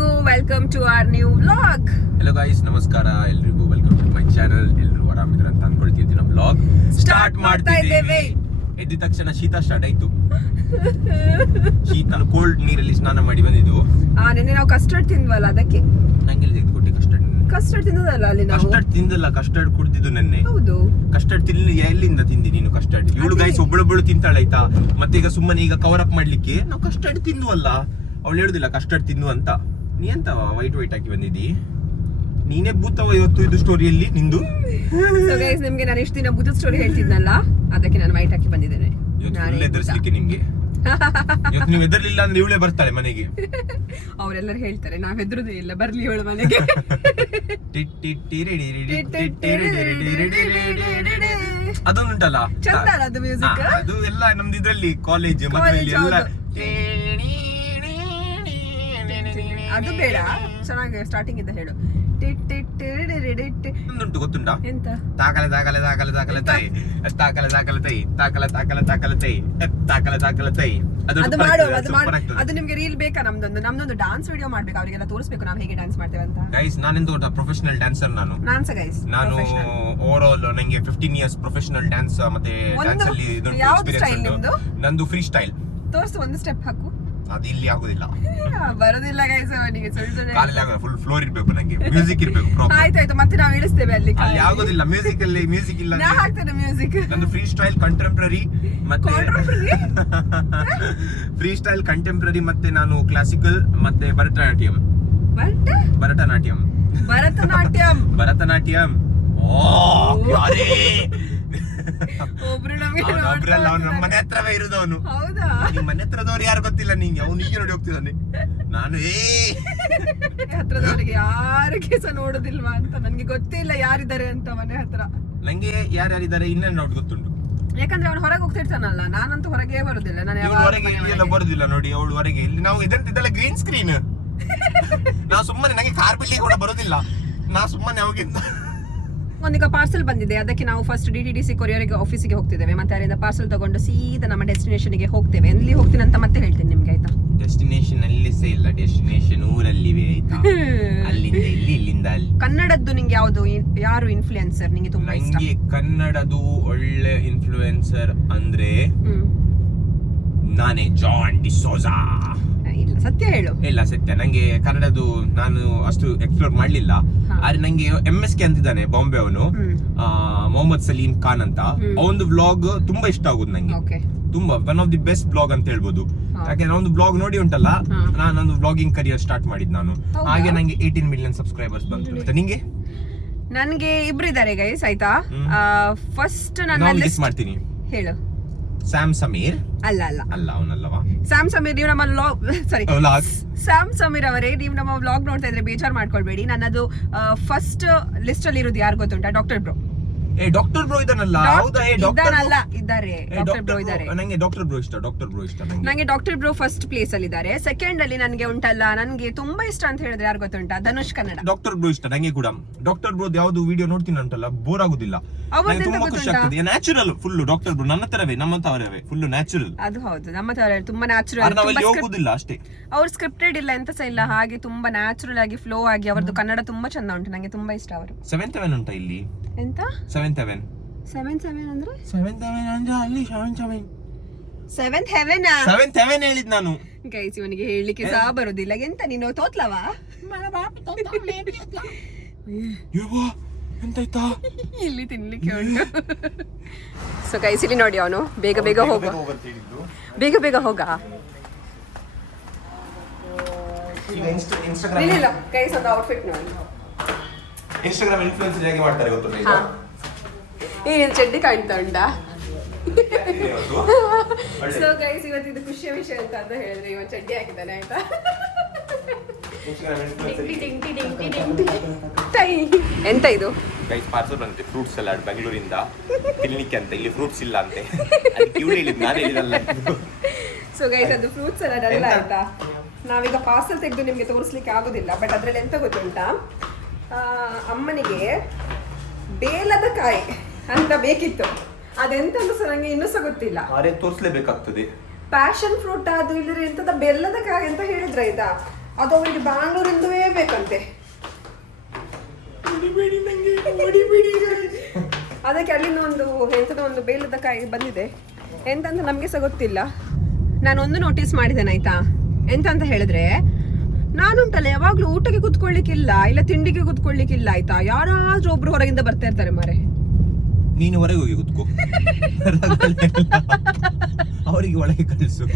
ಎಲ್ರಿಗೂ welcome to our new vlog. Hello guys, ನಮಸ್ಕಾರ ಎಲ್ರಿಗೂ. Welcome to my channel. ಎಲ್ರು ಆರಾಮಿದ್ರ ಅಂತ ಅನ್ಕೊಳ್ತಿದ್ವಿ. ನಮ್ಮ ವ್ಲಾಗ್ ಸ್ಟಾರ್ಟ್ ಮಾಡ್ತಾ ಇದ್ದೇವೆ. ಎದ್ದ ತಕ್ಷಣ ಶೀತ ಸ್ಟಾರ್ಟ್ ಆಯ್ತು. ಶೀತ ಕೋಲ್ಡ್ ನೀರಲ್ಲಿ ಸ್ನಾನ ಮಾಡಿ ಬಂದಿದ್ದು. ನಿನ್ನೆ ನಾವು ಕಸ್ಟರ್ಡ್ ತಿಂದ್ವಲ್ಲ, ಅದಕ್ಕೆ ನಂಗೆ ತೆಗೆದುಕೊಟ್ಟೆ ಕಸ್ಟರ್ಡ್ ತಿಂದದಲ್ಲ ಅಲ್ಲಿ ನಾವು. ಕಸ್ಟರ್ಡ್ ತಿಂದಲ್ಲ, ಕಸ್ಟರ್ಡ್ ಕುಡ್ದಿದ್ದು ನೆನ್ನೆ. ಹೌದು, ಕಸ್ಟರ್ಡ್ ತಿನ್ಲಿ ಎಲ್ಲಿಂದ ತಿಂದಿ ನೀನು ಕಸ್ಟರ್ಡ್? ಇವಳು ಗೈಸ್ ಒಬ್ಬಳೊಬ್ಬಳು ತಿಂತಾಳಾಯ್ತಾ. ಮತ್ತೆ ಈಗ ಸುಮ್ಮನೆ ಈಗ ಕವರ್ ಅಪ್ ಮಾಡ್ಲಿಕ್ಕೆ ನಾವು ಕಸ್ಟರ್ಡ್ ತಿಂದ್ವಲ್ಲ, ಅವಳು ಹೇಳುದಿಲ್ಲ ಕಸ್ಟರ್ಡ್ ತಿಂದು ಅಂತ. ನೀ ಅಂತ ವೈಟ್ ಹಾಕಿ ಬಂದಿದ್ದಿ. ನೀನೇ ಭೂತವ ಇವತ್ತು ಇದು ಸ್ಟೋರಿಯಲ್ಲಿ ನಿಂದು. ಸೊ ಗೈಸ್, ನಿಮ್ಗೆ ನಾನು ಇಷ್ಟು ದಿನ ಭೂತದ ಸ್ಟೋರಿ ಹೇಳ್ತಿದ್ನಲ್ಲ, ಅದಕ್ಕೆ ನಾನು ವೈಟ್ ಹಾಕಿ ಬಂದಿದ್ದೇನೆ. ಇವತ್ತು ಎದುರಿಸ್ಲಿಕ್ಕೆ ನಿಮ್ಗೆ. ಇವತ್ತು ನೀವು ಎದರ್ಲಿಲ್ಲ ಅಂದ್ರೆ ಇವಳೇ ಬರ್ತಾಳೆ ಮನೆಗೆ. ಅವರೆಲ್ಲರೂ ಹೇಳ್ತಾರೆ ನಾವ್ ಹೆದರುದೇ ಇಲ್ಲ, ಬರ್ಲಿ ಇವಳು ಮನೆಗೆ. ಅದೊಂದುಂಟಲ್ಲ ಚಂದ ಅದು ಮ್ಯೂಸಿಕ್. ಅದು ಎಲ್ಲ ನಮ್ದು ಇದ್ರಲ್ಲಿ ಕಾಲೇಜ್ ಮದುವೆಯಲ್ಲಿ ಎಲ್ಲ ಅದು ಬೇಡ, ಚೆನ್ನಾಗಿ ಸ್ಟಾರ್ಟಿಂಗ್ ಇಂದ ಹೇಳು. ಒಂದುಂಟು ಗೊತ್ತುಂಟಾ? ಎಂತ? ತಾಕಲೆ ತಾಕಲೆ ತಾಕಲೆ ತಾಕಲೆ ತೈ, ತಾಕಲೆ ತಾಕಲೆ ತೈ, ತಾಕಲೆ ತಾಕಲೆ ತಾಕಲೆ ತೈ, ತಾಕಲೆ ತಾಕಲೆ ತೈ. ಅದು ಮಾಡು, ಅದು ಮಾಡು. ಅದು ನಿಮ್ಗೆ ರೀಲ್ ಬೇಕಾ? ನಮ್ದೊಂದು ಡಾನ್ಸ್ ವಿಡಿಯೋ ಮಾಡ್ಬೇಕು, ಅವರಿಗೆಲ್ಲ ತೋರಿಸ್ಬೇಕು ನಾವು ಹೇಗೆ ಡಾನ್ಸ್ ಮಾಡ್ತೇವೆ ಅಂತ. ಗೈಸ್, ನಾನೆಂದು ಪ್ರೊಫೆಷನಲ್ ಡ್ಯಾನ್ಸರ್ ನಾನು. ನಾನು ಓವರ್ ಆಲ್ ನಂಗೆ 15 years ಪ್ರೊಫೆಷನಲ್ ಡ್ಯಾನ್ಸ್ ಮತ್ತೆ ಡ್ಯಾನ್ಸ್ ಅಲ್ಲಿ ಎಕ್ಸ್ಪೀರಿಯನ್ಸ್. ನಂದು ಫ್ರೀ ಸ್ಟೈಲ್. ತೋರಿಸು, ಒಂದು ಸ್ಟೆಪ್ ಹಾಕು. ಅದು ಇಲ್ಲಿ ಆಗುದಿಲ್ಲ, ಬರೋದಿಲ್ಲ ಗೈಸ್ ಅವನಿಗೆ. ಕಾಲಲ್ಲಿ ಆಗೋಲ್ಲ, ಫುಲ್ ಫ್ಲೋರ್ ಇರ್ಬೇಕು ನಂಗೆ, ಮ್ಯೂಸಿಕ್ ಇರ್ಬೇಕು ಪ್ರಾಪರ್. ಆಯ್ತಾಯ್ತು, ಮತ್ತೆ ನಾವು ಇಳಿಸ್ತೇವೆ ಅಲ್ಲಿ. ಅಲ್ಲಿ ಆಗೋದಿಲ್ಲ, ಮ್ಯೂಸಿಕ್ ಅಲ್ಲಿ ಮ್ಯೂಸಿಕ್ ಇಲ್ಲ. ನಾ ಹಾಕ್ತೇನೆ ಮ್ಯೂಸಿಕ್. ನಂದು ಫ್ರೀ ಸ್ಟೈಲ್ ಕಂಟೆಂಪ್ರರಿ ಮತ್ತೆ ಫ್ರೀ ಸ್ಟೈಲ್ ಕಂಟೆಂಪ್ರರಿ ಮತ್ತೆ ನಾನು ಕ್ಲಾಸಿಕಲ್ ಮತ್ತೆ ಭರತನಾಟ್ಯಂ. ಒಬ್ರಲ್ಲ, ಅವ್ನು ನಮ್ಮ ಮನೆ ಹತ್ರವೇ ಇರುದವನು. ನಿಮ್ ಮನೆ ಹತ್ರದವ್ರು ಯಾರು ಗೊತ್ತಿಲ್ಲ ನಿಂಗೆ, ಅವ್ನು ಈಗ ನೋಡಿ ಹೋಗ್ತಿದ್ದಾನೆ. ನಾನು ಹತ್ರದವರಿಗೆ ಯಾರಿಗೆ ಸಹ ನೋಡುದಿಲ್ವಾ ಅಂತ ನನ್ಗೆ ಗೊತ್ತಿಲ್ಲ ಯಾರಿದ್ದಾರೆ ಅಂತ ಮನೆ ಹತ್ರ. ನಂಗೆ ಯಾರ್ಯಾರಿದ್ದಾರೆ ಇನ್ನೇನು ನೋಡಿ ಗೊತ್ತುಂಟು, ಯಾಕಂದ್ರೆ ಅವ್ನು ಹೊರಗೆ ಹೋಗ್ತಿರ್ತಾನಲ್ಲ. ನಾನಂತೂ ಹೊರಗೆ ಬರುದಿಲ್ಲ. ನಾನು ಹೊರಗೆ ಎಲ್ಲ ಬರುದಿಲ್ಲ ನೋಡಿ. ಅವಳು ಹೊರಗೆ ಇಲ್ಲಿ ನಾವು ಇದೆಲ್ಲ ಗ್ರೀನ್ ಸ್ಕ್ರೀನ್. ನಾವು ಸುಮ್ಮನೆ ನಂಗೆ ಕಾರ್ ಬಿಡ್ಲಿಕ್ಕೆ ಕೂಡ ಬರುದಿಲ್ಲ. ನಾ ಸುಮ್ಮನೆ ಹೋಗಿದ್ದ. ಒಂದೀಗ ಪಾರ್ಸಲ್ ಬಂದಿದೆ, ಅದಕ್ಕೆ ನಾವು ಫಸ್ಟ್ DTDC ಕೊರಿಯರ್ ಆಫೀಸಿಗೆ ಹೋಗ್ತಿದ್ದೇವೆ. ಮತ್ತೆ ಅಲ್ಲಿಂದ ಪಾರ್ಸಲ್ ತಗೊಂಡು ಸೀದಾ ನಮ್ಮ ಡೆಸ್ಟಿನೇಷನ್ಗೆ ಹೋಗ್ತೇವೆ. ಎಲ್ಲಿ ಹೋಗ್ತೀನಿ ಅಂತ ಮತ್ತೆ ಹೇಳ್ತೀನಿ ನಿಮ್ಗೆ, ಆಯ್ತಾ? ಡೆಸ್ಟಿನೇಷನ್ ಅಲ್ಲಿ ಇಲ್ಲ, ಡೆಸ್ಟಿನೇಷನ್ ಊರಲ್ಲಿವೆ, ಆಯ್ತಾ? ಅಲ್ಲಿಂದ ಇಲ್ಲಿ, ಇಲ್ಲಿಂದ ಅಲ್ಲಿ. ಕನ್ನಡದ್ದು ನಿಂಗೆ ಯಾರು ಇನ್ಫ್ಲುಯೆನ್ಸರ್ ನಿಂಗೆ ತುಂಬಾ ಇಷ್ಟ? ನಂಗೆ ಕನ್ನಡದು ಒಳ್ಳೆ ಇನ್ಫ್ಲುಯೆನ್ಸರ್ ಅಂದ್ರೆ ನಾನೇ, ಜಾನ್ ಡಿಸೋಜಾ. ಇಲ್ಲ, ಸತ್ಯ ಹೇಳು. ಇಲ್ಲ, ಸತ್ಯ. ನಂಗೆ ಕನ್ನಡದು ನಾನು ಅಷ್ಟು ಎಕ್ಸ್ಪ್ಲೋರ್ ಮಾಡ್ಲಿಲ್ಲ. ಆದ್ರೆ ನಂಗೆ MSK ಅಂತಿದ್ದಾನೆ ಬಾಂಬೆ ಅವನು, ಮೊಹಮ್ಮದ್ ಸಲೀಂ ಖಾನ್ ಅಂತ. ಅವನದು ವ್ಲಾಗ್ ತುಂಬಾ ಇಷ್ಟ ಆಗುದು ನಂಗೆ. ತುಂಬಾ one of the best blog ಅಂತ ಹೇಳ್ಬೋದು. ಯಾಕಂದ್ರೆ ಒಂದು ಬ್ಲಾಗ್ ನೋಡಿ ಉಂಟಲ್ಲ, ನಾನೊಂದು ವ್ಲಾಗಿಂಗ್ ಕರಿಯರ್ ಸ್ಟಾರ್ಟ್ ಮಾಡಿದ್ ನಾನು. ಹಾಗೆ ನಂಗೆ 18 million ಸಬ್ಸ್ಕ್ರೈಬರ್ಸ್ ಬಂತು. ನಿಂಗೆ? ನನ್ಗೆ ಇಬ್ರು ಇದ್ದಾರೆ ಗೈಸ್, ಆಯ್ತಾ? ಫಸ್ಟ್ ನಾನು ಲಿಸ್ಟ್ ಮಾಡ್ತೀನಿ, ಹೇಳು. ಸ್ಯಾಮ್ ಸಮೀರ್. ಅಲ್ಲ, ಅವನಲ್ಲವಾ? ಸ್ಯಾಮ್ ಸಮೀರ್, ನೀವು ನಮ್ಮ ಸ್ಯಾಮ್ ಸಮೀರ್ ಅವರೇ, ನೀವು ನಮ್ಮ ವ್ಲಾಗ್ ನೋಡ್ತಾ ಇದ್ರೆ ಬೇಜಾರ್ ಮಾಡ್ಕೊಳ್ಬೇಡಿ. ನನ್ನದು ಫಸ್ಟ್ ಲಿಸ್ಟ್ ಅಲ್ಲಿ ಇರೋದು ಯಾರು ಗೊತ್ತುಂಟಾ? Doctor bro. ಡಾಕ್ಟರ್ ಬ್ರೋ ಇದಾನಲ್ಲ? ಹೌದಾ? ಇದ್ದಾರೆ. ಡಾಕ್ಟರ್ ಬ್ರೋ ಇದ್ದಾರೆ. ನಂಗೆ ಡಾಕ್ಟರ್ ಬ್ರೋ ಇಷ್ಟ. ನಂಗೆ ಡಾಕ್ಟರ್ ಬ್ರೋ ಫಸ್ಟ್ ಪ್ಲೇಸ್ ಅಲ್ಲಿ ಇದ್ದಾರೆ. ಸೆಕೆಂಡ್ ಅಲ್ಲಿ ನನ್ಗೆ ಉಂಟಲ್ಲ, ನನ್ಗೆ ತುಂಬಾ ಇಷ್ಟ ಅಂತ ಹೇಳಿದ್ರೆ ಯಾರು ಗೊತ್ತುಂಟಾ? ಧನುಷ್ ಕನ್ನಡ. ಡಾಕ್ಟರ್ ಬ್ರೋ ಇಷ್ಟ ನಂಗೆ ಕೂಡ. ಡಾಕ್ಟರ್ ಬ್ರೋ ಯಾವ್ದು ವಿಡಿಯೋ ನೋಡ್ತೀನಿ ಉಂಟಲ್ಲ, ಬೋರ್ ಆಗುದಿಲ್ಲ. ತುಂಬಾ ಖುಷಿ ಆಗ್ತದೆ. Natural full doctor bro. ನನ್ನ ತರವೇ, ನಮ್ಮ ತರವೇ, ಫುಲ್ ನ್ಯಾಚುರಲ್. ಅದು ಹೌದು, ನಮ್ಮ ತರ ತುಂಬಾ ನ್ಯಾಚುರಲ್. ಹೋಗುದಿಲ್ಲ ಅಷ್ಟೇ. ಅವ್ರು ಸ್ಕ್ರಿಪ್ಟೆಡ್ ಇಲ್ಲ, ಎಂತ ಸಹ ಇಲ್ಲ. ಹಾಗೆ ತುಂಬಾ ನ್ಯಾಚುರಲ್ ಆಗಿ ಫ್ಲೋ ಆಗಿ ಅವ್ರದ್ದು ಕನ್ನಡ ತುಂಬಾ ಚಂದ ಉಂಟು. ನಂಗೆ ತುಂಬಾ ಇಷ್ಟ ಅವರು. 7-7 ಉಂಟಾ ಇಲ್ಲಿ? ಎಂತ 7-7 ಅಂದ್ರೆ? 7-7 ಅಂದ್ರೆ ಅಲ್ಲಿ 7-7 7th heaven 7-7 ಹೇಳಿದ್ ನಾನು. ಗೈಸ್, ಇವನಿಗೆ ಹೇಳಲಿಕ್ಕೆ ಸಹ ಬರುದಿಲ್ಲ. ಎಂತ ನೀನು ತೋತ್ಲವಾ? ಎಂತಾಯ್ತಾ? ಇಲ್ಲಿ ತಿನ್ಲಿಕ್ಕೆ ಉಂಟು. ಸೊ ಗೈಸ್, ಇಲ್ಲಿ ನೋಡಿ, ಅವನು ಬೇಗ ಹೋಗ, ಬೇಗ ಹೋಗ. ಇಲ್ಲ ಗೈಸ್, ಒಂದು ಔಟ್ಫಿಟ್ ನೋಡಿ. ಇನ್ಸ್ಟಾಗ್ರಾಮ್ ಇನ್ಫ್ಲುಯೆನ್ಸರ್ ಹೇಗೆ ಮಾಡ್ತಾರೆ ಗೊತ್ತಿಲ್ಲ. ಈ ಚಡ್ಡಿ ಕಾಣ್ತಾ ಉಂಟಾ? ಸೊ ಗೈಸ್, ಇವತ್ತಿದು ಖುಷಿಯ ವಿಷಯ ಅಂತ ಹೇಳಿದ್ರೆ ಇವ ಚಡ್ಡಿ ಹಾಕಿದ್ದಾನೆ, ಆಯ್ತಾ? ಎಂತ ಇದು? ಗೈಸ್, ಪಾರ್ಸಲ್ ಬಂದಿದೆ, ಫ್ರೂಟ್ ಸಲಾಡ್ ಬೆಂಗಳೂರಿಂದ. ತಿನ್ಲಿಕ್ಕೆ ಅಂತ ಇಲ್ಲಿ ಫ್ರೂಟ್ಸ್ ಇಲ್ಲ ಅಂತೆ. ಸೊ ಗೈಸ್, ಅದು ಫ್ರೂಟ್ ಸಲಾಡ್ ಅಲ್ಲ, ಆಯ್ತಾ? ನಾವೀಗ ಪಾರ್ಸಲ್ ತೆಗೆದು ನಿಮ್ಗೆ ತೋರಿಸ್ಲಿಕ್ಕೆ ಆಗೋದಿಲ್ಲ. ಬಟ್ ಅದ್ರಲ್ಲಿ ಎಂತ ಗೊತ್ತುಂಟಾ, ಅಮ್ಮನಿಗೆ ಬೇಲದ ಕಾಯಿ ಅಂತ ಬೇಕಿತ್ತು. ಅದೆಂತ ಸಹ ನಂಗೆ ಇನ್ನೂ ಸಹ ಗೊತ್ತಿಲ್ಲ. ತೋರಿಸಲೇಬೇಕಾಗ್ತದೆ. ಪ್ಯಾಷನ್ ಫ್ರೂಟ್ ಅದು ಇಲ್ಲದ್ರೆ ಎಂತದ ಬೆಲ್ಲದ ಕಾಯಿ ಅಂತ ಹೇಳಿದ್ರೆ ಆಯ್ತಾ. ಅದು ಅವರಿಗೆ ಬ್ಯಾಂಗ್ಳೂರಿಂದವೇ ಬೇಕಂತೆ. ಅದಕ್ಕೆ ಅಲ್ಲಿಂದ ಒಂದು ಎಂಥದೋ ಒಂದು ಬೇಲದ ಕಾಯಿ ಬಂದಿದೆ. ಎಂತಂತ ನಮಗೆ ಸಹ ಗೊತ್ತಿಲ್ಲ. ನಾನು ಒಂದು ನೋಟಿಸ್ ಮಾಡಿದ್ದೇನೆ ಆಯ್ತಾ, ಎಂತ ಅಂತ ಹೇಳಿದ್ರೆ, ನಾನುಂಟಲ್ಲ ಯಾವಾಗ್ಲೂ ಊಟಕ್ಕೆ ಕುತ್ಕೊಳ್ಳಿಕ್ಕಿಲ್ಲ, ಇಲ್ಲ ತಿಂಡಿಗೆ ಕುತ್ಕೊಳ್ಳಿಕ್ಕಿಲ್ಲ ಆಯ್ತಾ, ಯಾರಾದ್ರೂ ಒಬ್ರು ಹೊರಗಿಂದ ಬರ್ತಾ ಇರ್ತಾರೆ ಮಾರೆ. ನೀನು ಹೊರಗೆ ಹೋಗಿ ಕುತ್ಕೋ, ಅವರಿಗೆ ಒಳಗೆ ಕಳಿಸು.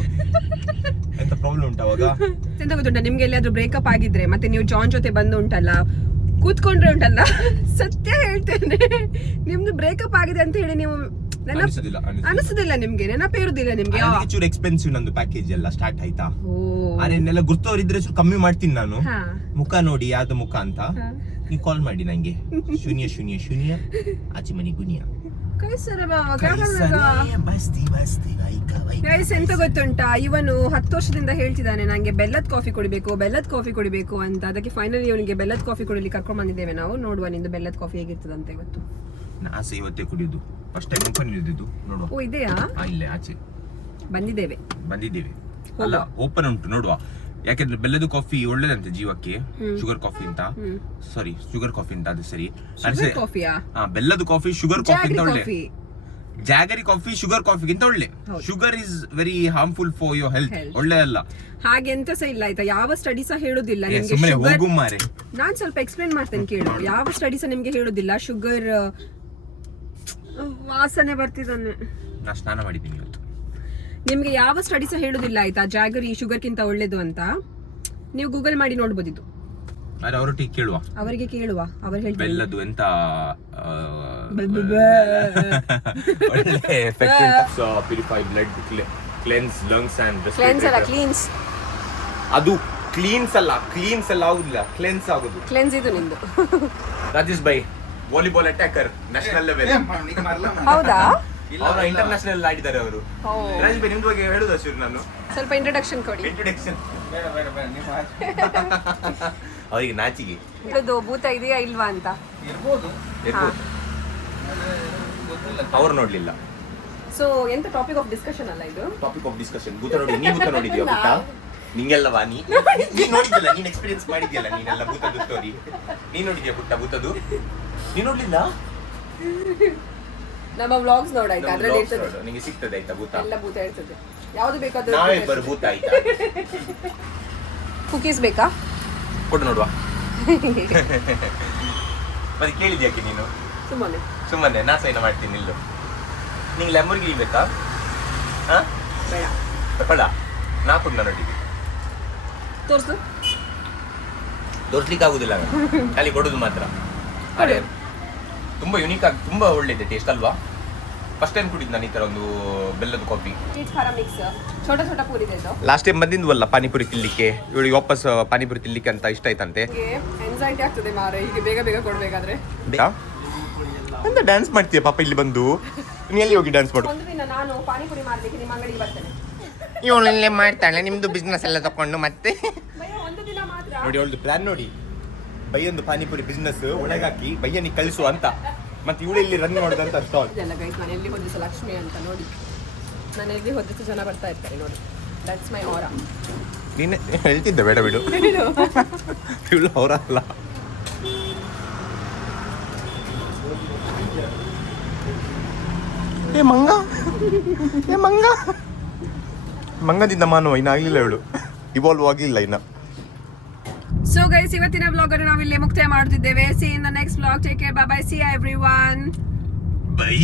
ಎಂತ ಪ್ರಾಬ್ಲಮ್ ಉಂಟು ಅವಾಗ? ಎಂತ ಗೊತ್ತುಂಟ, ನಿಮ್ಗೆ ಎಲ್ಲಿಯಾದ್ರೂ ಬ್ರೇಕಪ್ ಆಗಿದ್ರೆ ಮತ್ತೆ ನೀವು ಜಾನ್ ಜೊತೆ ಬಂದು ಉಂಟಲ್ಲ ಕೂತ್ಕೊಂಡ್ರೆ ಉಂಟಲ್ಲ, ಸತ್ಯ ಹೇಳ್ತೇನೆ, ನಿಮ್ದು ಬ್ರೇಕಪ್ ಆಗಿದೆ ಅಂತ ಹೇಳಿ ನೀವು ಅನಿಸುದಿಲ್ಲ, ನಿಮ್ಗೆ ನೆನಪೇ ಇರುದಿಲ್ಲ ನಿಮ್ಗೆ. ಚೂರು ಎಕ್ಸ್ಪೆನ್ಸಿವ್ ನಂದು ಪ್ಯಾಕೇಜ್ ಎಲ್ಲ ಸ್ಟಾರ್ಟ್ ಆಯ್ತಾ. ಅದನ್ನೆಲ್ಲ ಗುರ್ತವ್ರಿದ್ರೆ ಚೂರು ಕಮ್ಮಿ ಮಾಡ್ತೀನಿ ನಾನು. ಮುಖ ನೋಡಿ ಯಾವ್ದು ಮುಖ ಅಂತ ನೀವು ಕಾಲ್ ಮಾಡಿ ನಂಗೆ. ಶೂನ್ಯ ಶೂನ್ಯ ಶೂನ್ಯ ಆಚೆ ಮನಿ ಗುನಿಯ. ಗೈಸ್ ಎಂತ ಗೊತ್ತುಂಟಾ, ಇವನು 10 ವರ್ಷದಿಂದ ಹೇಳ್ತಿದ್ದಾನೆ ನಂಗೆ ಬೆಲ್ಲದ ಕಾಫಿ ಕುಡಿಬೇಕು ಅಂತ. ಅದಕ್ಕೆ ಫೈನಲಿ ಇವನಿಗೆ ಬೆಲ್ಲದ ಕಾಫಿ ಕುಡಿಲಿಕ್ಕೆ ಕರ್ಕೊಂಡ್ ಬಂದಿದ್ದೇವೆ ನಾವು. ನೋಡುವ ನಿಂದು ಬೆಲ್ಲದ ಕಾಫಿ ಹೇಗಿರ್ತದಂತ ಇವತ್ತು. ನಾಸೆ ಇವತ್ತೇ ಕುಡಿಯುದು, ಫಸ್ಟ್ ಟೈಮ್ ಓಪನ್ ಇದ್ದಿದ್ದು ನೋಡುವ. ಓ ಇದೆಯಾ? ಇಲ್ಲೇ ಆಚೆ ಬಂದಿದ್ದೇವೆ. ಅಲ್ಲ ಓಪನ್ ಉಂಟು ನೋಡುವ. ಯಾಕೆಂದ್ರೆ ಬೆಲ್ಲದ ಕಾಫಿ ಒಳ್ಳೇದಂತೆ ಜೀವಕ್ಕೆ, ಶುಗರ್ ಕಾಫಿ ಅಂತ. ಸಾರಿ, ಶುಗರ್ ಕಾಫಿ ಅಂತ, ಅದು ಸರಿ. ಬೆಲ್ಲದ ಕಾಫಿ ಶುಗರ್ ಕಾಫಿ ಅಂತ ಒಳ್ಳೆ. ಜಾಗರಿ ಕಾಫಿ ಶುಗರ್ ಕಾಫಿಗಿಂತ ಒಳ್ಳೆ. Sugar is very harmful for your health, ಒಳ್ಳೆ ಅಲ್ಲ. ಹಾಗೆ ಎಂತ ಸಹ ಇಲ್ಲ ಆಯ್ತಾ, ಯಾವ ಸ್ಟಡೀಸ್ ಹೇಳುದಿಲ್ಲ ನಿಮ್ಗೆ. ನಾನ್ ಸ್ವಲ್ಪ ಎಕ್ಸ್ಪ್ಲೇನ್ ಮಾಡ್ತೇನೆ ಕೇಳು. ಯಾವ ಸ್ಟಡೀಸ್ ನಿಮ್ಗೆ ಹೇಳುದಿಲ್ಲ ಶುಗರ್. ವಾಸನೆ ಬರ್ತಿದ್ದಾನೆ. ನಾ ಸ್ನಾನ ಮಾಡಿದ್ದೀನಿ ಇವತ್ತು. ನಿಮ್ಗೆ ಯಾವ ಸ್ಟಡೀಸ್ ಹೇಳುದಿಲ್ಲ ಆಯ್ತಾ ಜಾಗರಿ ಶುಗರ್ಗಿಂತ ಒಳ್ಳೇದು ಅಂತ. ನೀವು ಗೂಗಲ್ ಮಾಡಿ ನೋಡ್ಬೋದು ಇದು. ಅವರೊಟ್ಟಿಗೆ ಕೇಳುವ, ಅವರಿಗೆ ಕೇಳುವ, ಅವರು ಹೇಳ್ತಾರೆ ಬೆಲ್ಲದು ಎಂತ purify blood, cleanse lungs and cleanse. ಅದು ಕ್ಲೀನ್ಸ್ ಅಲ್ಲ ಆಗುದಿಲ್ಲ, ಕ್ಲೆನ್ಸ್ ಆಗುದು. ಕ್ಲೆನ್ಸ್ ಇದು ನಿಂದು. Rajesh by volleyball attacker national level. ಹೌದಾ? ಇಂಟರ್ನ್ಯಾಷನಲ್ ಆಡಿದ್ದಾರೆ ಅವರು. ರಾಜೇಶ್ ಬೈ ನಿಮ್ದು ಬಗ್ಗೆ ಹೇಳುದಾ ಶುರು ನಾನು ಸ್ವಲ್ಪ ಇಂಟ್ರೊಡಕ್ಷನ್ ಕೊಡಿ. ಅವರಿಗೆ ನಾಚಿಗೆ ಹೇಳುದು ಭೂತ ಇದೆಯಾ ಇಲ್ವಾ ಅಂತ. ಇರ್ಬೋದು, ಅವ್ರು ನೋಡ್ಲಿಲ್ಲ. ಸೊ ಎಂತ ಟಾಪಿಕ್ ಆಫ್ ಡಿಸ್ಕಷನ್ ಅಲ್ಲ ಇದು? Topic of discussion. ಭೂತ ನೋಡಿ, ನೀ ಭೂತ ನೋಡಿದ್ಯಾ? ಭೂತ ನಿಂಗೆಲ್ಲವಾ? ನೀ ನೋಡಿದ್ಯಲ್ಲ, ನೀನ್ ಎಕ್ಸ್ಪೀರಿಯನ್ಸ್ ಮಾಡಿದ್ಯಲ್ಲ ನೀನೆಲ್ಲ ಭೂತದ ಸ್ಟೋರಿ. ನೀನ್ ನೋಡಿದ್ಯಾ ಪುಟ್ಟ ಭೂತದು? ನೀನ್ ನೋಡ್ಲಿಲ್ಲ? ನಮ್ಮ ವ್ಲಾಗ್ಸ್ ನೋಡಾಯ್ತಾ, ಅದ್ರಲ್ಲಿ ಇರ್ತದೆ, ನಿಮಗೆ ಸಿಗ್ತದೆ ಆಯ್ತಾ ಭೂತ. ಎಲ್ಲ ಭೂತ ಇರ್ತದೆ, ಯಾವುದು ಬೇಕಾದ್ರೂ. ನಾವೇ ಬರ್ ಭೂತ ಆಯ್ತಾ? ಕುಕೀಸ್ ಬೇಕಾ? ಕೊಡು ನೋಡುವ. ಮತ್ತೆ ಕೇಳಿದ್ಯಾಕೆ ನೀನು? ಸುಮ್ಮನೆ ನಾ ಸೈನ ಮಾಡ್ತೀನಿ ಇಲ್ಲು. ನಿಂಗೆ ಲ್ಯಾಂಬೋರ್ಗಿನಿ ಬೇಕಾ? ಬೇಡ, ನಾ ಕೊಡು ನನ್ನೊಟ್ಟಿಗೆ. ತೋರಿಸ್ಲಿಕ್ಕೆ ಆಗುದಿಲ್ಲ, ಅಲ್ಲಿ ಕೊಡುದು ಮಾತ್ರ. ಅದೇ ತುಂಬಾ ಯುನೀಕ್ ಆಗಿ ತುಂಬಾ ಒಳ್ಳೆಇದೆ ಟೇಸ್ಟ್ ಅಲ್ವಾ? ಫಸ್ಟ್ ಟೈಮ್ ಕುಡಿದ್ ನಾನು ಈ ತರ ಒಂದು ಬೆಲ್ಲದ ಕಾಫಿ. ಲಾಸ್ಟ್ ಟೈಮ್ ಬಂದಿದ್ವಲ್ಲ ಪಾನಿಪುರಿ ತಿನ್ಲಿಕ್ಕೆ, ಇವಳಿಗೆ ವಾಪಸ್ ಪಾನಿಪುರಿ ತಿನ್ಲಿಕ್ಕೆ ಅಂತ ಇಷ್ಟ ಆಯ್ತಂತೆ. ಎನ್ಸೈಟಿ ಆಗ್ತದೆ ಮಾರೆ, ಹೀಗೆ ಬೇಗ ಬೇಗ ಕೊಡ್ಬೇಕಾದ್ರೆ. ಎಂತ ಡ್ಯಾನ್ಸ್ ಮಾಡ್ತೀಯ ಪಾಪ ಇಲ್ಲಿ ಬಂದು? ನೀ ಎಲ್ಲಿ ಹೋಗಿ ಡ್ಯಾನ್ಸ್ ಮಾಡು? ಒಂದು ದಿನ ನಾನು ಪಾನಿಪುರಿ ಮಾಡ್ಲಿಕ್ಕೆ ನಿಮ್ಮ ಅಂಗಡಿಗೆ ಬರ್ತೇನೆ. ಇವಳಲ್ಲೇ ಮಾಡ್ತಾಳೆ ನಿಮ್ದು ಬಿಸ್ನೆಸ್ ಎಲ್ಲ ತಕೊಂಡು ಮತ್ತೆ. ಒಂದು ದಿನ ಮಾತ್ರ ನೋಡಿ ಅವಳದು ಪ್ಲಾನ್ ನೋಡಿ, ಬೈಯೊಂದು ಪಾನಿಪುರಿ ಬಿಸ್ನೆಸ್ ಒಳಗಾಕಿ ಬೈಯನಿಗೆ ಕಳಿಸು ಅಂತ, ಮತ್ತೆ ಇವಳು ಇಲ್ಲಿ ರನ್ ಮಾಡೋದಂತ ಸ್ಟಾಲ್. ಇದೆಲ್ಲ ಗೈಸ್, ನಾನು ಎಲ್ಲಿ ಹೋದಿಸ ಲಕ್ಷ್ಮಿ ಅಂತ ನೋಡಿ, ನಾನು ಎಲ್ಲಿ ಹೋದಿಸ ಜನ ಬರ್ತಾ ಇರ್ತಾರೆ ನೋಡಿ. That's my aura. ನೀನು ಹೇಳ್ತಿದ್ದೆ ಬೇಡ ಬಿಡು, ಇವಳು ಅವರ ಅಲ್ಲ. ಏ ಮಂಗ, ಏ ಮಂಗ, ಮಂಗದಿಂದ ಮಾನವ ಇನ್ನಾಗಲಿಲ್ಲ, ಇವಳು ಇವಾಲ್ವ್ ಆಗಿಲ್ಲ ಇನ್ನ. ಸೊ ಗೈಸ್, ಇವತ್ತಿನ ವ್ಲಾಗ್ ಅನ್ನು ನಾವು ಇಲ್ಲೇ ಮುಕ್ತಾಯ ಮಾಡುತ್ತಿದ್ದೇವೆ. C in the next vlog. Take care, bye bye, C everyone, by.